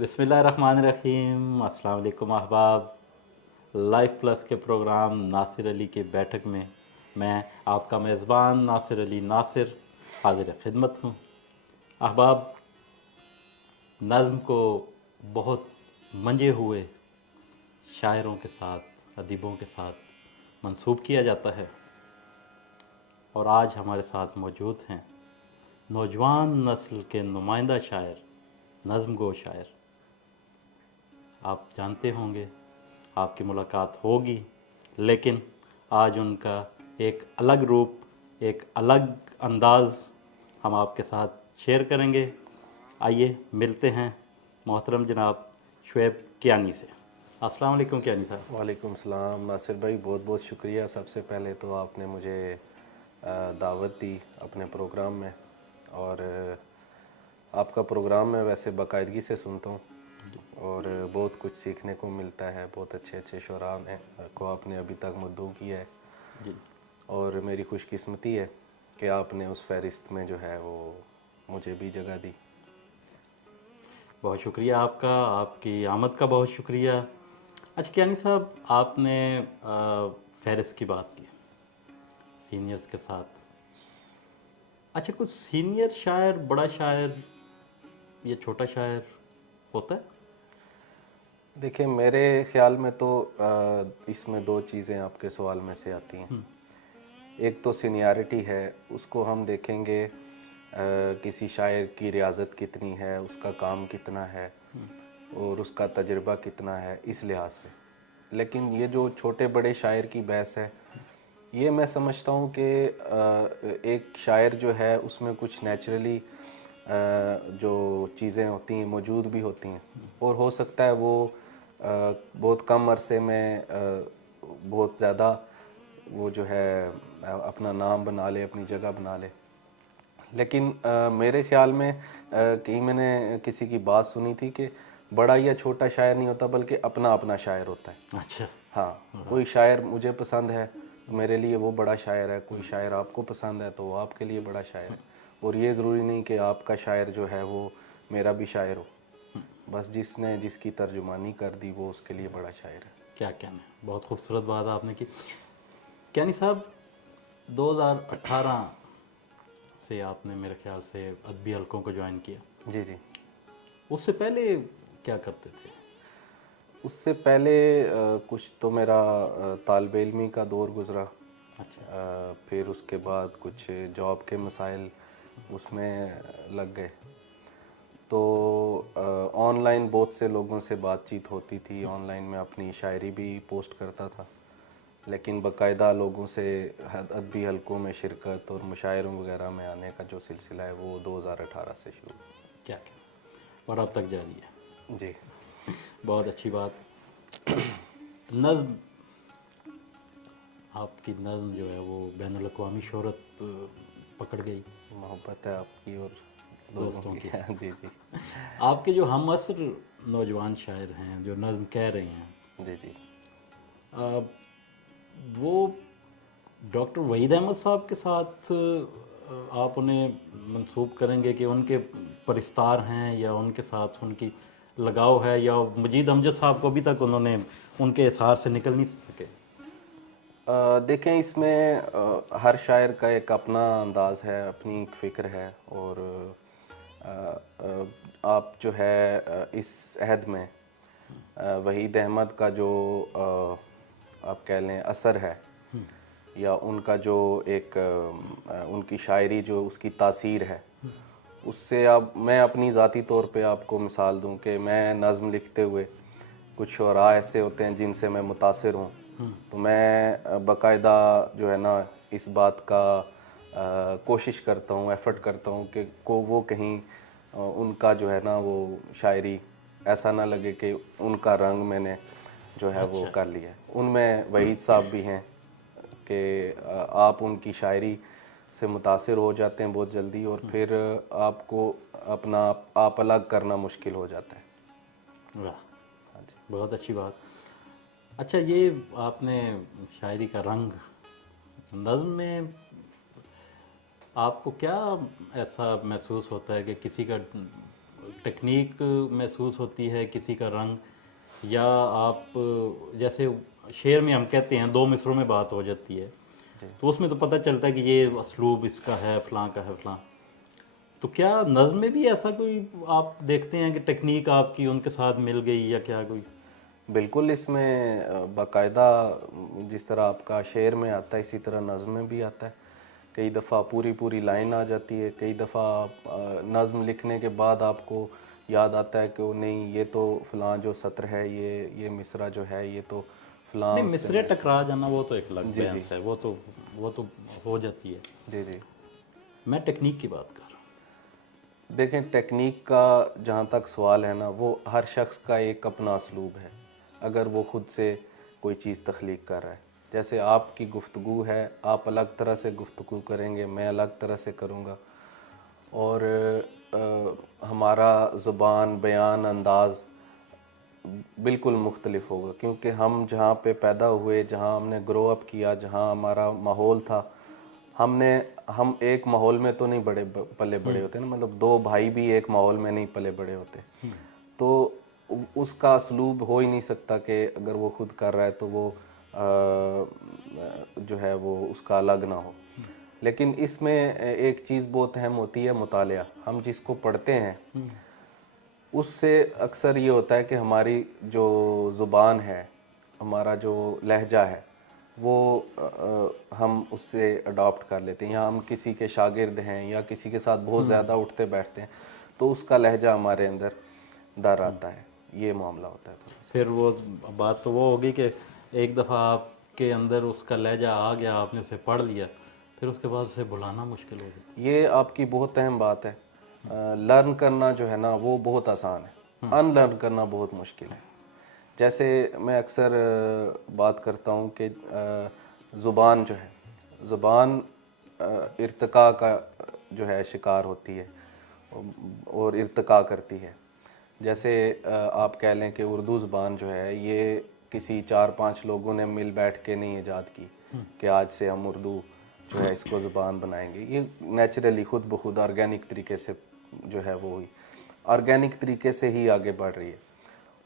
बिस्मिल्लाहिर्रहमानिर्रहीम। अस्सलाम वालेकुम अहबाब। लाइफ प्लस के प्रोग्राम नासिर अली की बैठक में मैं आपका मेज़बान नासिर अली नासिर हाजिर खिदमत हूँ। अहबाब, नज़्म को बहुत मंजे हुए शायरों के साथ, अदीबों के साथ मंसूब किया जाता है, और आज हमारे साथ मौजूद हैं नौजवान नस्ल के नुमाइंदा शायर, नज़्म गो शायर। आप जानते होंगे, आपकी मुलाकात होगी, लेकिन आज उनका एक अलग रूप, एक अलग अंदाज़ हम आपके साथ शेयर करेंगे। आइए मिलते हैं मोहतरम जनाब शुएब कियानी से। अस्सलाम वालेकुम कियानी साहब। वालेकुम सलाम नासिर भाई, बहुत बहुत शुक्रिया। सबसे पहले तो आपने मुझे दावत दी अपने प्रोग्राम में, और आपका प्रोग्राम मैं वैसे बाकायदगी से सुनता हूँ और बहुत कुछ सीखने को मिलता है। बहुत अच्छे अच्छे शुरा ने को आपने अभी तक मद्दू किया है जी। और मेरी खुशकिस्मती है कि आपने उस फहरिस्त में जो है वो मुझे भी जगह दी। बहुत शुक्रिया आपका, आपकी आमद का बहुत शुक्रिया। अच्छा कियानी साहब, आपने फहरिस्त की बात की सीनियर्स के साथ। अच्छा, कुछ सीनियर शायर, बड़ा शायर या छोटा शायर होता है? देखिए, मेरे ख्याल में तो इसमें दो चीज़ें आपके सवाल में से आती हैं। एक तो सीनियरिटी है, उसको हम देखेंगे किसी शायर की रियाजत कितनी है, उसका काम कितना है और उसका तजुर्बा कितना है, इस लिहाज से। लेकिन ये जो छोटे बड़े शायर की बहस है, ये मैं समझता हूँ कि एक शायर जो है उसमें कुछ नेचुरली जो चीज़ें होती हैं मौजूद भी होती हैं, और हो सकता है वो बहुत कम अरसे में बहुत ज़्यादा वो जो है अपना नाम बना ले, अपनी जगह बना ले। लेकिन मेरे ख्याल में कहीं मैंने किसी की बात सुनी थी कि बड़ा या छोटा शायर नहीं होता, बल्कि अपना अपना शायर होता है। अच्छा। हाँ, कोई शायर मुझे पसंद है तो मेरे लिए वो बड़ा शायर है, कोई शायर आपको पसंद है तो वो आपके लिए बड़ा शायर है। और ये ज़रूरी नहीं कि आपका शायर जो है वो मेरा भी शायर हो, बस जिसने जिसकी तर्जुमानी कर दी वो उसके लिए बड़ा शायर है। क्या कहना है, बहुत खूबसूरत बात आपने की। कियानी साहब, 2018 से आपने मेरे ख्याल से अदबी हलकों को ज्वाइन किया। जी जी। उससे पहले क्या करते थे? उससे पहले कुछ तो मेरा तालिब इल्मी का दौर गुज़रा। अच्छा। फिर उसके बाद कुछ जॉब के मसाइल उसमें लग गए, तो ऑनलाइन बहुत से लोगों से बातचीत होती थी। ऑनलाइन में अपनी शायरी भी पोस्ट करता था, लेकिन बाकायदा लोगों से अदबी हलकों में शिरकत और मुशायरों वगैरह में आने का जो सिलसिला है वो 2018 से शुरू। क्या कहना, और अब तक जारी है। जी। बहुत अच्छी बात। नज़्म, आपकी नज़्म जो है वो बैनुल अक़वामी शोहरत पकड़ गई। मोहब्बत है आपकी और दोस्तों की। जी जी। आपके जो हम असर नौजवान शायर हैं जो नज़्म कह रहे हैं, जी जी। वो डॉक्टर वहीद अहमद साहब के साथ आप उन्हें मंसूब करेंगे कि उनके परिस्तार हैं, या उनके साथ उनकी लगाव है, या मजीद अमजद साहब को अभी तक उन्होंने उनके इशार से निकल नहीं सके? देखें, इसमें हर शायर का एक अपना अंदाज़ है, अपनी एक फ़िक्र है, और आप जो है इस अहद में वहीद अहमद का जो आप कह लें असर है, या उनका जो एक उनकी शायरी जो उसकी तासीर है, उससे अब मैं अपनी ज़ाती तौर पे आपको मिसाल दूं कि मैं नज़्म लिखते हुए कुछ शुरा ऐसे होते हैं जिनसे मैं मुतासिर हूँ, तो मैं बाकायदा जो है ना इस बात का कोशिश करता हूँ, एफ़र्ट करता हूँ कि वो कहीं उनका जो है ना वो शायरी ऐसा ना लगे कि उनका रंग मैंने जो है वो कर लिया है। उनमें वहीद साहब भी हैं कि आप उनकी शायरी से मुतासिर हो जाते हैं बहुत जल्दी, और फिर आपको अपना आप अलग करना मुश्किल हो जाता है। वाह, बहुत अच्छी बात। अच्छा, ये आपने शायरी का रंग, नज़्म में आपको क्या ऐसा महसूस होता है कि किसी का टेक्निक महसूस होती है, किसी का रंग, या आप जैसे शेर में हम कहते हैं 2 मिसरों में बात हो जाती है, तो उसमें तो पता चलता है कि ये असलूब इसका है, फलां का है, फलां। तो क्या नज़्म में भी ऐसा कोई आप देखते हैं कि टेक्निक आपकी उनके साथ मिल गई या क्या कोई? बिल्कुल, इसमें बाकायदा जिस तरह आपका शेर में आता है इसी तरह नज़्म में भी आता है। कई दफ़ा पूरी पूरी लाइन आ जाती है, कई दफ़ा नज़्म लिखने के बाद आपको याद आता है कि वो नहीं, ये तो फ़लाँ जो सत्र है, ये मिसरा जो है ये तो फ़लाँ नहीं, उससे मिसरे टकरा जाना वो तो एक अलग जी, बयान है, वो तो हो जाती है। जी जी। मैं टेक्निक की बात कर रहा हूँ। देखें, टेक्निक का जहाँ तक सवाल है ना, वो हर शख्स का एक अपना असलूब है। अगर वो खुद से कोई चीज़ तख्लीक कर रहा है, जैसे आपकी गुफ्तगू है, आप अलग तरह से गुफ्तगू करेंगे, मैं अलग तरह से करूँगा, और हमारा ज़ुबान, बयान, अंदाज़ बिल्कुल मुख्तलिफ होगा, क्योंकि हम जहाँ पे पैदा हुए, जहाँ हमने ग्रो अप किया, जहाँ हमारा माहौल था, हम एक माहौल में तो नहीं पले बड़े होते ना, मतलब 2 भाई भी एक माहौल में नहीं पले बड़े होते, तो उसका असलूब हो ही नहीं सकता कि अगर वो खुद कर रहा है तो वो जो है वो उसका अलग ना हो। लेकिन इसमें एक चीज़ बहुत अहम होती है, मुतालिया। हम जिसको पढ़ते हैं उससे अक्सर ये होता है कि हमारी जो ज़ुबान है, हमारा जो लहजा है, वो हम उससे अडॉप्ट कर लेते हैं, या हम किसी के शागिर्द हैं या किसी के साथ बहुत ज़्यादा उठते बैठते हैं तो उसका लहजा हमारे अंदर डर आता है, ये मामला होता है। फिर वो बात तो वो होगी कि एक दफ़ा आपके अंदर उसका लहजा आ गया, आपने उसे पढ़ लिया, फिर उसके बाद उसे भुलाना मुश्किल हो गया। ये आपकी बहुत अहम बात है। लर्न करना जो है ना वो बहुत आसान है, अनलर्न करना बहुत मुश्किल है। जैसे मैं अक्सर बात करता हूँ कि ज़ुबान जो है, ज़ुबान इर्तिका का जो है शिकार होती है और इर्तिका करती है। जैसे आप कह लें कि उर्दू ज़ुबान जो है ये किसी 4-5 लोगों ने मिल बैठ के नहीं ईजाद की कि आज से हम उर्दू जो है इसको ज़ुबान बनाएंगे। ये नेचुरली खुद ब खुद ऑर्गेनिक तरीके से जो है वो ऑर्गेनिक तरीके से ही आगे बढ़ रही है,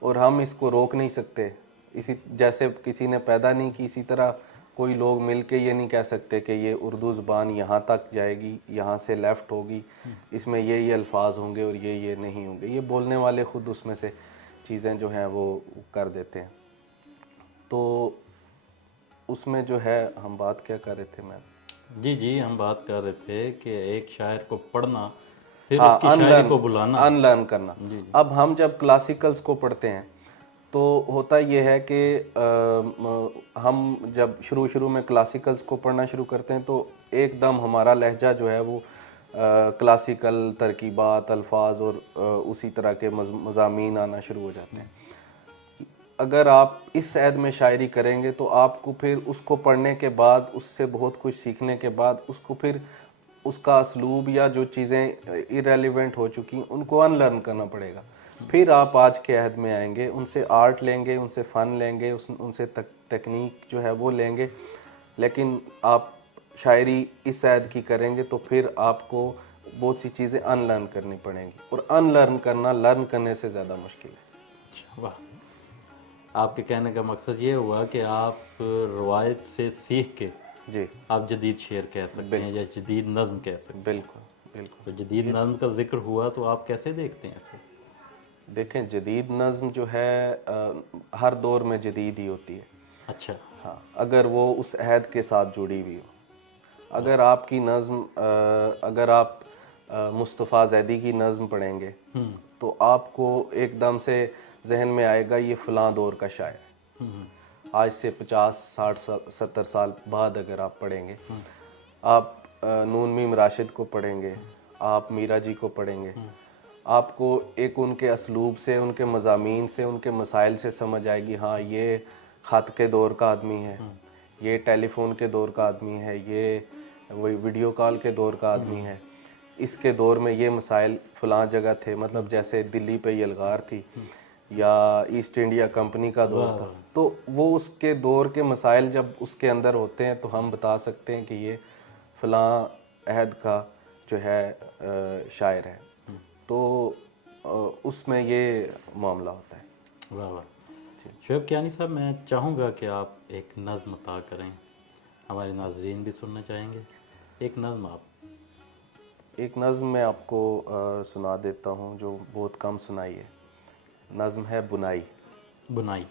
और हम इसको रोक नहीं सकते। इसी जैसे किसी ने पैदा नहीं की, इसी तरह कोई लोग मिल के ये नहीं कह सकते कि ये उर्दू ज़ुबान यहाँ तक जाएगी, यहाँ से लेफ़्ट होगी, इसमें ये अल्फाज होंगे और ये नहीं होंगे। ये बोलने वाले ख़ुद उसमें से चीज़ें जो हैं वो कर देते हैं। तो उसमें जो है हम बात क्या कर रहे थे मैम? जी, हम बात कर रहे थे कि एक शायर को पढ़ना, फिर उसकी शायरी को बुलाना, अनलर्न करना। जी। अब हम जब क्लासिकल्स को पढ़ते हैं तो होता ये है कि हम जब शुरू में क्लासिकल्स को पढ़ना शुरू करते हैं तो एकदम हमारा लहजा जो है वो क्लासिकल तरकीबात, अल्फाज और उसी तरह के मज़ामीन आना शुरू हो जाते हैं। अगर आप इस ऐद में शायरी करेंगे तो आपको फिर उसको पढ़ने के बाद, उससे बहुत कुछ सीखने के बाद, उसको फिर उसका असलूब या जो चीज़ें इरेलीवेंट हो चुकी उनको अनलर्न करना पड़ेगा। फिर आप आज के अहद में आएंगे, उनसे आर्ट लेंगे, उनसे फ़न लेंगे, उनसे तकनीक जो है वो लेंगे, लेकिन आप शायरी इस अहद की करेंगे तो फिर आपको बहुत सी चीज़ें अनलर्न करनी पड़ेंगी, और अनलर्न करना लर्न करने से ज़्यादा मुश्किल है। वाह, आपके कहने का मकसद ये हुआ कि आप रवायत से सीख के जी आप जदीद शेर कह सकते हैं या जदीद नज़्म कह सकते हैं। बिल्कुल बिल्कुल। तो जदीद नज़्म का जिक्र हुआ तो आप कैसे देखते हैं इसे? देखें, जदीद नज़्म जो है हर दौर में जदीद ही होती है। अच्छा। हाँ, अगर वो उस अहद के साथ जुड़ी हुई हो। अगर आपकी नज़्म अगर आप मुस्तफ़ा ज़ैदी की नज़्म पढ़ेंगे तो आपको एकदम से जहन में आएगा ये फ़लाँ दौर का शायर। आज से 50, 60, 70 साल बाद अगर आप पढ़ेंगे, आप नून मीम राशिद को पढ़ेंगे, आप मीरा जी को पढ़ेंगे, आपको एक उनके असलूब से, उनके मज़ामीन से, उनके मसाइल से समझ आएगी, हाँ ये ख़त के दौर का आदमी है, ये टेलीफोन के दौर का आदमी है, ये वही वीडियो कॉल के दौर का आदमी है, इसके दौर में ये मसाइल फ़लाँ जगह थे। मतलब जैसे दिल्ली पे यलगार थी या ईस्ट इंडिया कंपनी का दौर था, तो वो उसके दौर के मसाइल जब उसके अंदर होते हैं तो हम बता सकते हैं कि ये फ़लाँ अहद का जो है शायर है। तो اس میں یہ معاملہ ہوتا ہے۔ واہ واہ، شعیب کیانی صاحب، میں چاہوں گا کہ آپ ایک نظم عطا کریں، ہمارے ناظرین بھی سننا چاہیں گے، ایک نظم آپ۔ ایک نظم میں آپ کو سنا دیتا ہوں جو بہت کم سنائی ہے۔ نظم ہے بنائی۔ بنائی۔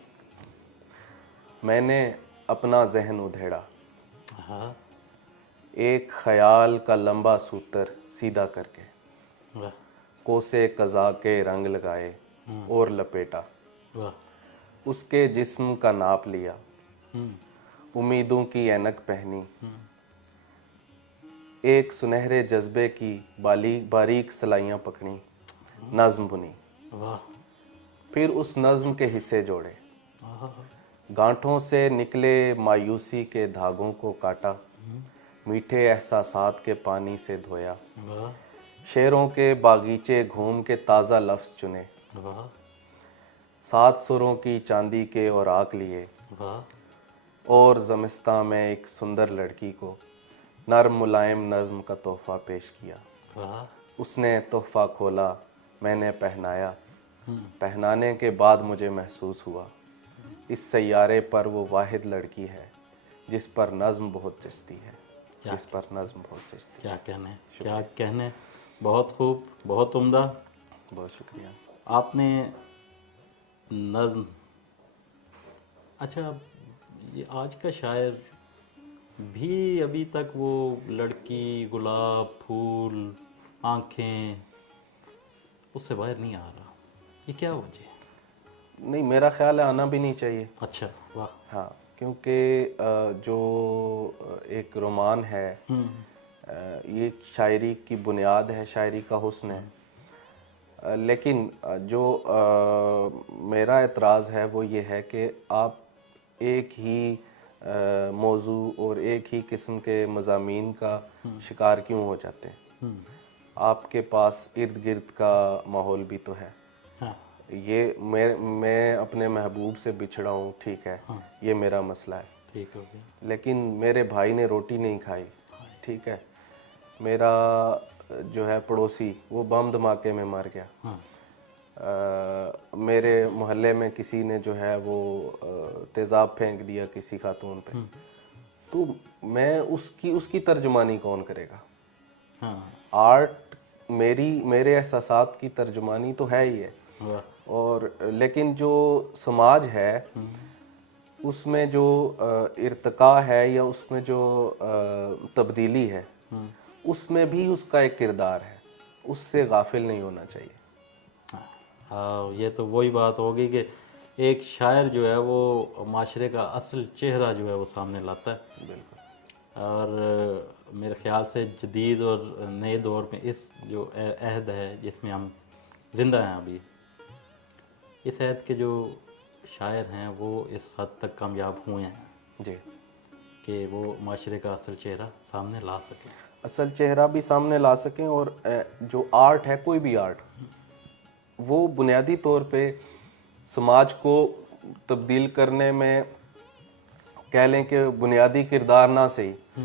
میں نے اپنا ذہن ادھیڑا، ہاں، ایک خیال کا لمبا سوتر سیدھا کر کے، واہ کوسے قضا کے رنگ لگائے اور لپیٹا، واہ، اس کے جسم کا ناپ لیا، ہوں، امیدوں کی اینک پہنی، ایک سنہرے جذبے کی باریک سلائیاں پکڑی، نظم بنی، واہ، پھر اس نظم کے حصے جوڑے، آہا، گانٹھوں سے نکلے مایوسی کے دھاگوں کو کاٹا، میٹھے احساسات کے پانی سے دھویا، واہ شعروں کے باغیچے گھوم کے تازہ لفظ چنے، واہ 7 سروں کی چاندی کے اوراق لیے، واہ، اور زمستاں میں ایک سندر لڑکی کو نرم ملائم نظم کا تحفہ پیش کیا، واہ، اس نے تحفہ کھولا، میں نے پہنایا، پہنانے کے بعد مجھے محسوس ہوا اس سیارے پر وہ واحد لڑکی ہے جس پر نظم بہت جچتی ہے، جس پر نظم بہت جچتی کیا کہنے، کیا کہنے، بہت خوب، بہت عمدہ۔ ہے۔ بہت شکریہ۔ آپ نے نظم، اچھا یہ آج کا شاعر بھی ابھی تک وہ لڑکی، گلاب، پھول، آنکھیں، اس سے باہر نہیں آ رہا، یہ کیا وجہ ہے؟ نہیں، میرا خیال ہے آنا بھی نہیں چاہیے۔ اچھا، واہ، ہاں، کیونکہ جو ایک رومان ہے، یہ شاعری کی بنیاد ہے، شاعری کا حسن ہے، لیکن جو میرا اعتراض ہے وہ یہ ہے کہ آپ ایک ہی موضوع اور ایک ہی قسم کے مضامین کا شکار کیوں ہو جاتے ہیں؟ آپ کے پاس ارد گرد کا ماحول بھی تو ہے۔ ہاں، یہ میں اپنے محبوب سے بچھڑا ہوں، ٹھیک ہے، یہ میرا مسئلہ ہے، ٹھیک ہو گیا، لیکن میرے بھائی نے روٹی نہیں کھائی، ٹھیک ہے، میرا جو ہے پڑوسی وہ بم دھماکے میں مر گیا، ہاں، میرے محلے میں کسی نے جو ہے وہ تیزاب پھینک دیا کسی خاتون پہ، تو میں اس کی ترجمانی کون کرے گا؟ ہاں، آرٹ میرے احساسات کی ترجمانی تو ہے ہی ہے، واہ، اور لیکن جو سماج ہے اس میں جو ارتقاء ہے یا اس میں جو تبدیلی ہے، اس میں بھی اس کا ایک کردار ہے، اس سے غافل نہیں ہونا چاہیے۔ ہاں، یہ تو وہی بات ہوگی کہ ایک شاعر جو ہے وہ معاشرے کا اصل چہرہ جو ہے وہ سامنے لاتا ہے، بالکل۔ اور میرے خیال سے جدید اور نئے دور میں اس جو عہد ہے جس میں ہم زندہ ہیں ابھی، اس عہد کے جو شاعر ہیں وہ اس حد تک کامیاب ہوئے ہیں جی، کہ وہ معاشرے کا اصل چہرہ سامنے لا سکیں۔ اصل چہرہ بھی سامنے لا سکیں، اور جو آرٹ ہے، کوئی بھی آرٹ، وہ بنیادی طور پہ سماج کو تبدیل کرنے میں کہہ لیں کہ بنیادی کردار نہ صحیح،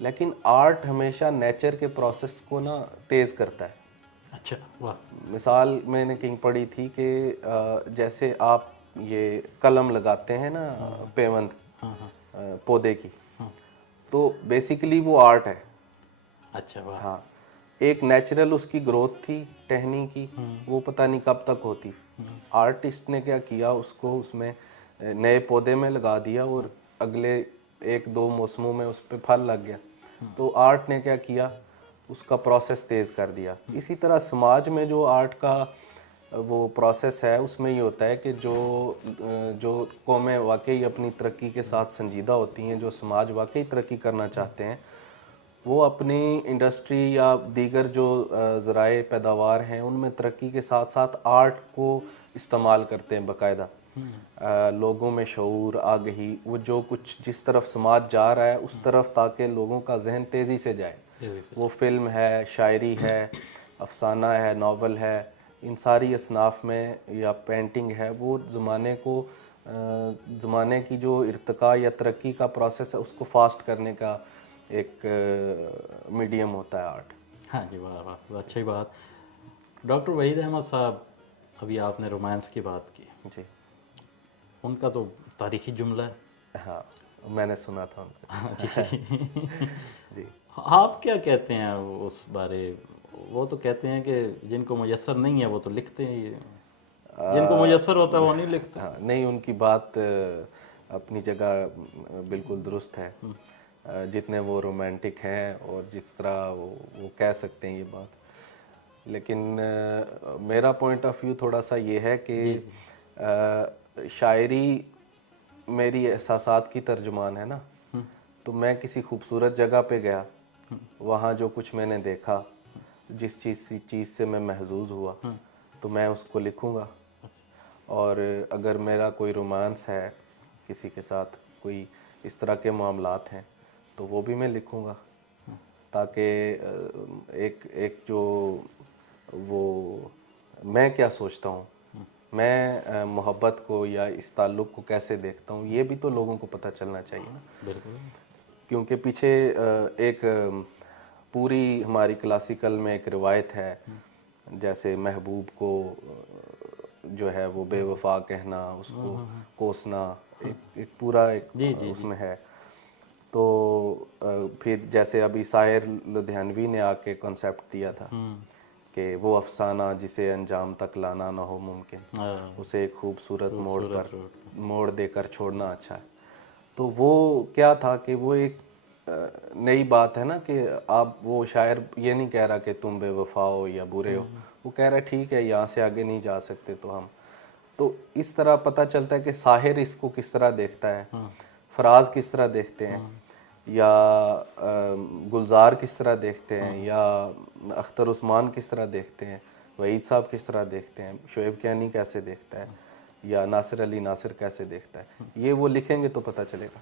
لیکن آرٹ ہمیشہ نیچر کے پروسیس کو نا تیز کرتا ہے۔ اچھا، واہ، مثال میں نے کہیں پڑھی تھی کہ جیسے آپ یہ قلم لگاتے ہیں نا پیوند ہاں ہاں، پودے کی، تو بیسیکلی وہ آرٹ ہے۔ اچھا، واہ، ہاں، ایک نیچرل اس کی گروتھ تھی ٹہنی کی، وہ پتہ نہیں کب تک ہوتی، آرٹسٹ نے کیا کیا، اس کو اس میں نئے پودے میں لگا دیا اور اگلے 1-2 موسموں میں اس پہ پھل لگ گیا، تو آرٹ نے کیا کیا، اس کا پروسیس تیز کر دیا۔ اسی طرح سماج میں جو آرٹ کا وہ پروسیس ہے، اس میں یہ ہوتا ہے کہ جو قومیں واقعی اپنی ترقی کے ساتھ سنجیدہ ہوتی ہیں، جو سماج واقعی ترقی کرنا چاہتے ہیں، وہ اپنی انڈسٹری یا دیگر جو ذرائع پیداوار ہیں ان میں ترقی کے ساتھ ساتھ آرٹ کو استعمال کرتے ہیں باقاعدہ، لوگوں میں شعور، آگہی، وہ جو کچھ جس طرف سماج جا رہا ہے اس طرف، تاکہ لوگوں کا ذہن تیزی سے جائے، وہ فلم ہے، شاعری ہے، افسانہ ہے، ناول ہے، ان ساری اصناف میں، یا پینٹنگ ہے، وہ زمانے کی جو ارتقاء یا ترقی کا پروسیس ہے اس کو فاسٹ کرنے کا ایک میڈیم ہوتا ہے آرٹ۔ ہاں جی، واہ واہ، اچھی بات۔ डॉक्टर वहीद अहमद साहब, अभी आपने रोमांस की बात की, जी उनका तो तारीखी जुमला है। हाँ, मैंने सुना था उनका। जी। जी आप क्या कहते हैं उस बारे? वो तो कहते हैं कि जिनको मुयस्सर नहीं है वो तो लिखते हैं, जिनको मुयस्सर होता है वो नहीं लिखते। हाँ, नहीं, उनकी बात अपनी जगह बिल्कुल दुरुस्त है। जितने वो रोमांटिक हैं और जिस तरह वो कह सकते हैं ये बात, लेकिन मेरा पॉइंट ऑफ व्यू थोड़ा सा ये है कि शायरी मेरी एहसासात की तर्जुमान है ना। तो मैं किसी खूबसूरत जगह पे गया, वहाँ जो कुछ मैंने देखा, जिस चीज़ से मैं महजूज हुआ, तो मैं उसको लिखूँगा। और अगर मेरा कोई रोमांस है किसी के साथ, कोई इस तरह के मामलात हैं, तो वो भी मैं लिखूँगा, ताकि एक जो वो मैं क्या सोचता हूँ, मैं मोहब्बत को या इस ताल्लुक़ को कैसे देखता हूँ, ये भी तो लोगों को पता चलना चाहिए ना। बिल्कुल। क्योंकि पीछे एक पूरी हमारी क्लासिकल में एक रिवायत है, जैसे महबूब को जो है वो बेवफा कहना, उसको कोसना, एक पूरा एक उसमें है। तो फिर जैसे अभी शायर लुधियानवी ने आके कॉन्सेप्ट दिया था कि वो अफसाना जिसे अंजाम तक लाना ना हो मुमकिन, उसे एक खूबसूरत मोड़ देकर छोड़ना अच्छा है। तो वो क्या था कि वो एक नई बात है ना, कि आप, वो शायर ये नहीं कह रहा कि तुम बेवफा हो या बुरे हो, वो कह रहा है ठीक है, यहाँ से आगे नहीं जा सकते तो हम। तो इस तरह पता चलता है कि साहिर इसको किस तरह देखता है, फराज किस तरह देखते हैं, या गुलजार किस तरह देखते हैं, या अख्तर उस्मान किस तरह देखते हैं, वहीद साहब किस तरह देखते हैं, शोएब कियानी कैसे देखता है, या नासिर अली नासिर कैसे देखता है, ये वो लिखेंगे तो पता चलेगा।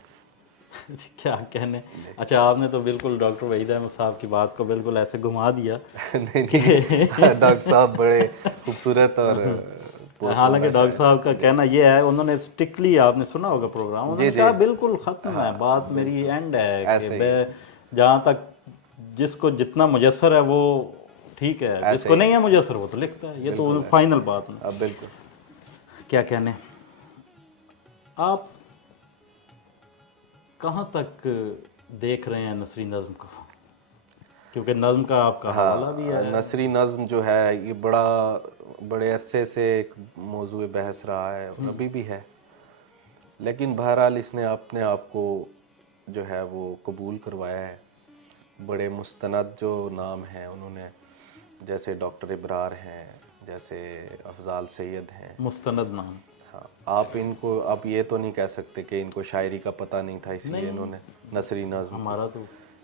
क्या कहने। अच्छा, आपने तो बिल्कुल डॉक्टर वहीद अहमद साहब की बात को बिल्कुल ऐसे घुमा दिया। नहीं डॉक्टर साहब बड़े खूबसूरत और हालांकि डॉक्टर साहब का कहना ये है, उन्होंने स्ट्रिक्टली, आपने सुना होगा प्रोग्राम, उन्होंने कहा बिल्कुल खत्म है बात, मेरी एंड है कि मैं जहाँ तक जिसको जितना मुयस्सर है वो ठीक है, जिसको नहीं है मुयस्सर वो तो लिखता है, ये तो फाइनल बात है। बिल्कुल। क्या कहने। आप कहाँ तक देख रहे हैं नसरी नज़्म को, क्योंकि नज़्म का आपका हवाला भी है। नसरी नज़्म जो है ये बड़े अरसे से एक मौजूए बहस रहा है, अभी भी है, लेकिन बहरहाल इसने अपने आप को जो है वो कबूल करवाया है। बड़े मुस्तनद जो नाम हैं उन्होंने, जैसे डॉक्टर इब्रार हैं, जैसे अफजाल सैयद हैं, मुस्तनद नाम। हाँ, आप ये तो नहीं कह सकते कि इनको शायरी का पता नहीं था इसलिए इन्होंने नसरी नज़्म, हमारा तो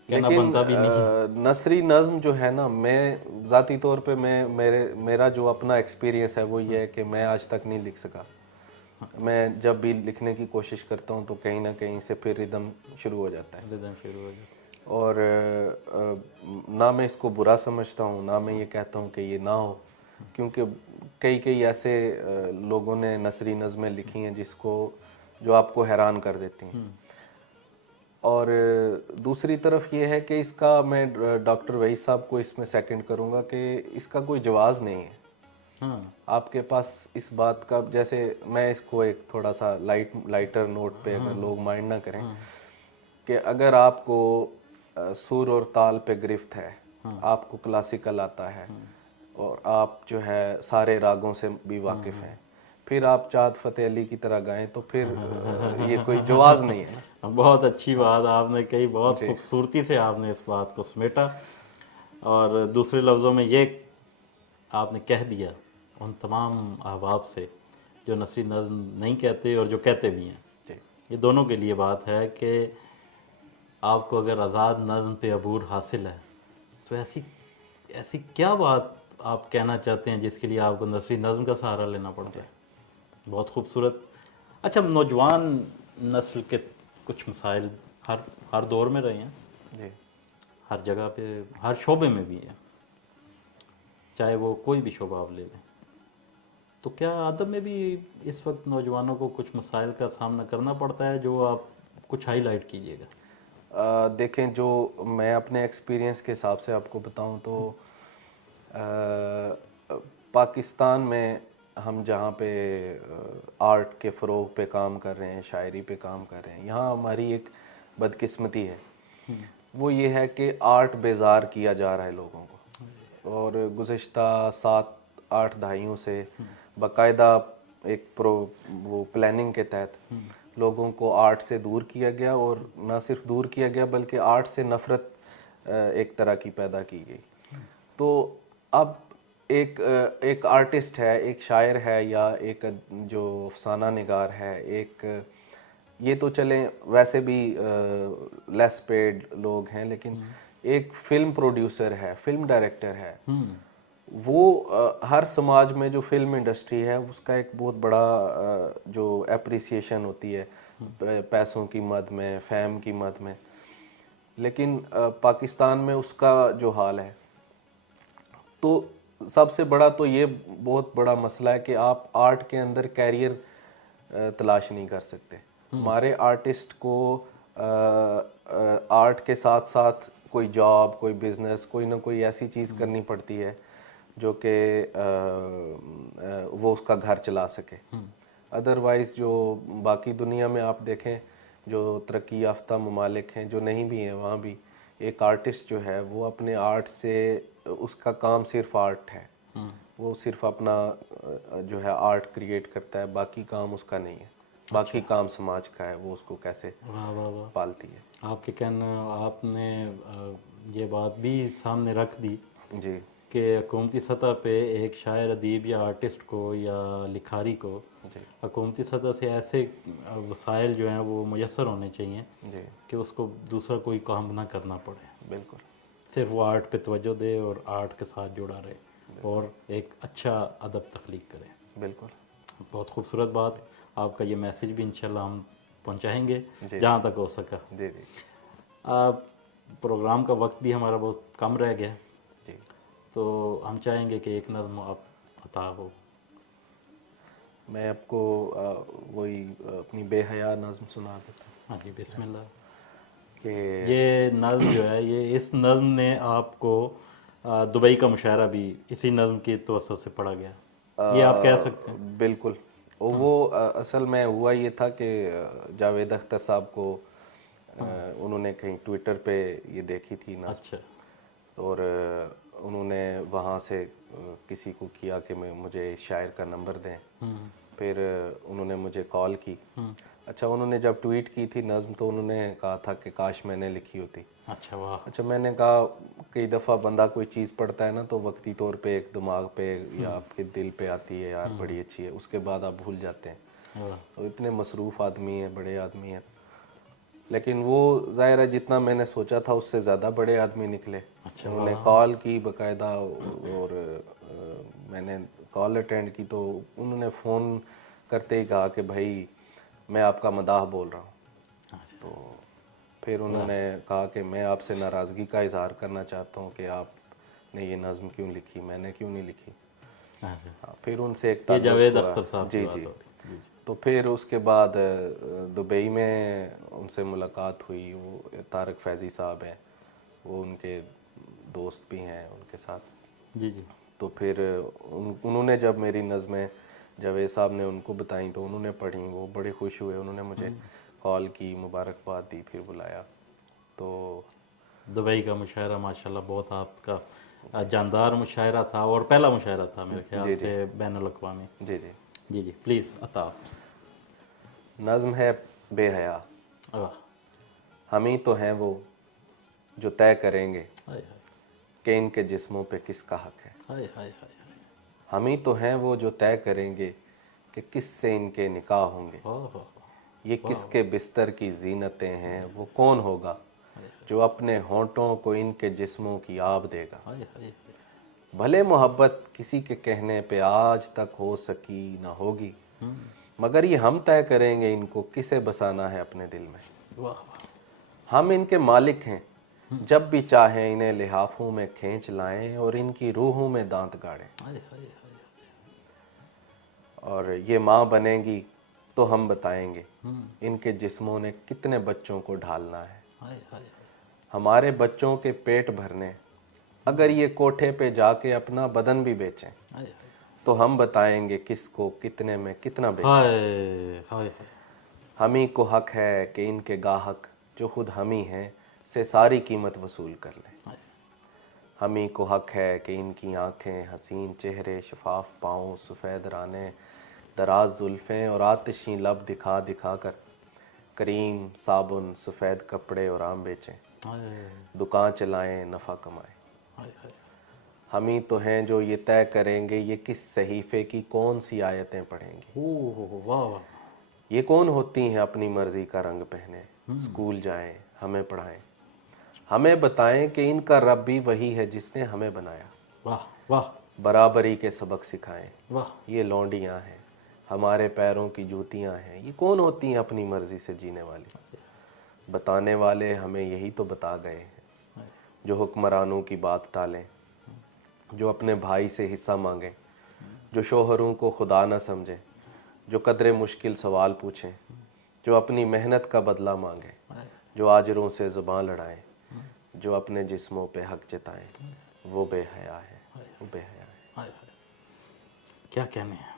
कहना लेकिन बनता भी नहीं। नसरी नज़्म जो है ना, मैं ज़ाती तौर पे मेरा जो अपना एक्सपीरियंस है वो ये है कि मैं आज तक नहीं लिख सका। मैं जब भी लिखने की कोशिश करता हूँ तो कहीं ना कहीं से फिर रिदम शुरू हो जाता है, रिदम शुरू हो जाता है। और ना मैं इसको बुरा समझता हूँ, ना मैं ये कहता हूँ कि ये ना हो, क्योंकि कई ऐसे लोगों ने नसरी नज़में लिखी हैं जो आपको हैरान कर देती हैं। और दूसरी तरफ ये है कि इसका मैं डॉक्टर वहीद साहब को इसमें सेकंड करूँगा कि इसका कोई जवाज़ नहीं है। आपके पास इस बात का, जैसे मैं इसको एक थोड़ा सा लाइटर नोट पे, अगर लोग माइंड ना करें, कि अगर आपको सुर और ताल पे गिरफ्त है, आपको क्लासिकल आता है और आप जो है सारे रागों से भी वाकिफ हैं, फिर आप चाँद फतेह अली की तरह गाएं तो फिर ये कोई जवाज़ नहीं है। बहुत अच्छी बात आपने कही, बहुत खूबसूरती से आपने इस बात को समेटा, और दूसरे लफ्ज़ों में ये आपने कह दिया उन तमाम अहबाब से जो नसरी नज़्म नहीं कहते और जो कहते भी हैं। ये दोनों के लिए बात है कि आपको अगर आज़ाद नज़्म पे अबूर हासिल है तो ऐसी क्या बात आप कहना चाहते हैं जिसके लिए आपको नसरी नज़्म का सहारा लेना पड़ता है। बहुत खूबसूरत। अच्छा, नौजवान नस्ल के कुछ मसाइल हर दौर में रहे हैं जी, हर जगह पे, हर शोबे में भी है, चाहे वो कोई भी शोबा आप ले लें। तो क्या अदब में भी इस वक्त नौजवानों को कुछ मसाइल का सामना करना पड़ता है, जो आप कुछ हाईलाइट कीजिएगा। देखें, जो मैं अपने एक्सपीरियंस के हिसाब से आपको बताऊं तो पाकिस्तान में हम जहाँ पे आर्ट के फ़रोग पे काम कर रहे हैं, शायरी पे काम कर रहे हैं, यहाँ हमारी एक बदकिस्मती है, वो ये है कि आर्ट बेजार किया जा रहा है लोगों को। और गुज़िश्ता 7-8 दहाइयों से बाकायदा एक वो प्लानिंग के तहत लोगों को आर्ट से दूर किया गया, और ना सिर्फ दूर किया गया बल्कि आर्ट से नफ़रत एक तरह की पैदा की गई। तो अब एक आर्टिस्ट है, एक शायर है, या एक जो अफसाना निगार है, एक ये तो चले वैसे भी लेस पेड लोग हैं, लेकिन एक फिल्म प्रोड्यूसर है, फिल्म डायरेक्टर है, वो हर समाज में जो फिल्म इंडस्ट्री है उसका एक बहुत बड़ा जो एप्रिसिएशन होती है पैसों की मद में, फेम की मद में। लेकिन पाकिस्तान में उसका जो हाल है, तो सबसे बड़ा तो ये बहुत बड़ा मसला है कि आप आर्ट के अंदर कैरियर तलाश नहीं कर सकते। हमारे आर्टिस्ट को आर्ट के साथ साथ कोई जॉब, कोई बिजनेस, कोई ना कोई ऐसी चीज़ करनी पड़ती है जो कि वो उसका घर चला सके। अदरवाइज़ जो बाकी दुनिया में आप देखें, जो तरक्की याफ्ता ममालिक हैं, जो नहीं भी हैं, वहाँ भी एक आर्टिस्ट जो है वो अपने आर्ट से, उसका काम सिर्फ आर्ट है, वो सिर्फ अपना जो है आर्ट क्रिएट करता है, बाकी काम उसका नहीं है। बाकी काम समाज का है, वो उसको कैसे पालती है। आपके कहना, आपने ये बात भी सामने रख दी जी कि हुकूमती सतह पे एक शायर, अदीब या आर्टिस्ट को या लिखारी को हुकूमती सतह से ऐसे वसाइल जो हैं वो मुयस्सर होने चाहिए जी कि उसको दूसरा कोई काम ना करना पड़े, बिल्कुल, सिर्फ वो आर्ट पे तवज्जो दे और आर्ट के साथ जुड़ा रहे और एक अच्छा अदब तख्लीक करे। बिल्कुल, बहुत खूबसूरत बात। आपका ये मैसेज भी इंशाल्लाह हम पहुंचाएंगे जहाँ तक हो सका। जी जी। प्रोग्राम का वक्त भी हमारा बहुत कम रह गया, जी, तो हम चाहेंगे कि एक नज़्म आप अता हो। मैं आपको वही अपनी बेहया नज़्म सुना देता हूँ। हाँ जी, बिस्मिल्लाह। कि ये नज़्म जो है, ये इस नज़्म ने आपको दुबई का मुशायरा भी इसी नज़्म की तवज्जो से पढ़ा गया, ये आप कह सकते हैं? बिल्कुल। वो असल में हुआ ये था कि जावेद अख्तर साहब को उन्होंने कहीं ट्विटर पे ये देखी थी ना। अच्छा। और उन्होंने वहाँ से किसी को किया कि मुझे इस शायर का नंबर दें। फिर उन्होंने मुझे कॉल की। अच्छा, उन्होंने जब ट्वीट की थी नज़्म, तो उन्होंने कहा था कि काश मैंने लिखी होती। अच्छा, वाह। अच्छा, मैंने कहा कई दफ़ा बंदा कोई चीज़ पढ़ता है ना, तो वक्ती तौर पे एक दिमाग पे या आपके दिल पे आती है, यार बड़ी अच्छी है, उसके बाद आप भूल जाते हैं। तो इतने मसरूफ़ आदमी है, बड़े आदमी हैं, लेकिन वो ज़ाहिर है जितना मैंने सोचा था उससे ज़्यादा बड़े आदमी निकले। अच्छा, उन्होंने कॉल की बाकायदा, और मैंने कॉल अटेंड की, तो उन्होंने फ़ोन करते ही कहा कि भाई मैं आपका मदाह बोल रहा हूँ। तो फिर उन्होंने कहा कि मैं आपसे नाराज़गी का इजहार करना चाहता हूँ कि आपने ये नज़्म क्यों लिखी, मैंने क्यों नहीं लिखी। हाँ, फिर उनसे एक ताल्लुक़ जावेद हुआ। अख्तर साहब जी जी। तो फिर उसके बाद दुबई में उनसे मुलाकात हुई। वो तारक फैज़ी साहब हैं, वो उनके दोस्त भी हैं उनके साथ। जी जी। तो फिर उन्होंने जब मेरी नज़में जावेद साहब ने उनको बताई, तो उन्होंने पढ़ी, वो बड़े खुश हुए, उन्होंने मुझे कॉल की, मुबारकबाद दी, फिर बुलाया। तो दुबई का मुशायरा माशाल्लाह बहुत आपका जानदार मुशायरा था, और पहला मुशायरा था मेरे ख्याल से बैनुल अक़वामी। जी जी जी जी, प्लीज़ अता। नज़्म है बेहया। हम ही तो हैं वो जो तय करेंगे कि इनके जिस्मों पे किसका हक है। हाय हाय हाय। हम ही तो हैं वो जो तय करेंगे कि किससे इनके निकाह होंगे। ये किसके बिस्तर की जीनतें हैं, वो कौन होगा जो अपने होंठों को इनके जिस्मों की आब देगा। भले मोहब्बत किसी के कहने पे आज तक हो सकी ना होगी, मगर ये हम तय करेंगे इनको किसे बसाना है अपने दिल में। हम इनके मालिक हैं, जब भी चाहें इन्हें लिहाफों में खींच लाएं और इनकी रूहों में दांत गाड़ें। और ये माँ बनेगी तो हम बताएंगे इनके जिस्मों ने कितने बच्चों को ढालना है। हमारे बच्चों के पेट भरने अगर ये कोठे पे जाके अपना बदन भी बेचें तो हम बताएंगे किसको कितने में कितना बेचें। हाय हाय हाय। हम ही को हक है कि इनके गाहक जो खुद हम ही हैं से सारी कीमत वसूल कर लें। हम ही को हक है कि इनकी आंखें हसीन चेहरे शफाफ पाँव सफ़ेद राने दराज जुल्फ़ें और आतिशी लब दिखा दिखा कर करीम साबुन सफ़ेद कपड़े और आम बेचें, दुकान चलाएं नफ़ा कमाएं। हम ही तो हैं जो ये तय करेंगे ये किस सहीफ़े की कौन सी आयतें पढ़ेंगे। ओह वाह वाह। ये कौन होती हैं अपनी मर्जी का रंग पहने, स्कूल जाएं हमें पढ़ाएं, हमें बताएं कि इनका रब भी वही है जिसने हमें बनाया। वाह वाह। बराबरी के सबक सिखाएं, वाह। ये लौंडियां हैं हमारे पैरों की जूतियां हैं। ये कौन होती हैं अपनी मर्जी से जीने वाली, बताने वाले हमें यही तो बता गए हैं। जो हुक्मरानों की बात टालें, जो अपने भाई से हिस्सा मांगें, जो शोहरों को खुदा न समझें, जो कदरे मुश्किल सवाल पूछें, जो अपनी मेहनत का बदला मांगें, जो आजरों से ज़ुबान लड़ाएं, जो अपने जिस्मों पे हक जताएं, वो बेहया है, वो बेहया है। हाय हाय। क्या कहने हैं,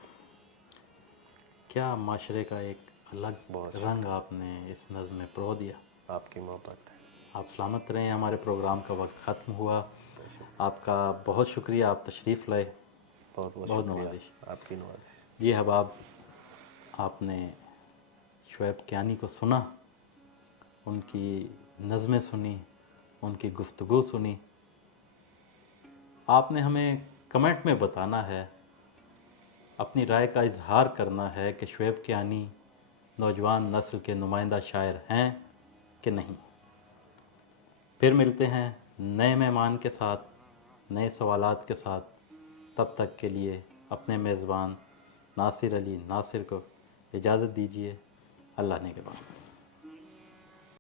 क्या माशरे का एक अलग रंग आपने इस नज़्म में परो दिया। आपकी मोहब्बत है। आप सलामत रहें। हमारे प्रोग्राम का वक्त ख़त्म हुआ। आपका बहुत शुक्रिया, आप तशरीफ़ लाए। बहुत बहुत बहुत शुक्रिया, नवाजिश। आपकी नवाजिश। जी हबाब, आपने शुएब कियानी को सुना, उनकी नज़में सुनी, उनकी गुफ्तगू सुनी। आपने हमें कमेंट में बताना है, अपनी राय का इजहार करना है कि शुएब कियानी नौजवान नस्ल के नुमाइंदा शायर हैं कि नहीं। फिर मिलते हैं नए मेहमान के साथ, नए सवालात के साथ। तब तक के लिए अपने मेज़बान नासिर अली नासिर को इजाज़त दीजिए। अल्लाह ने के बाद।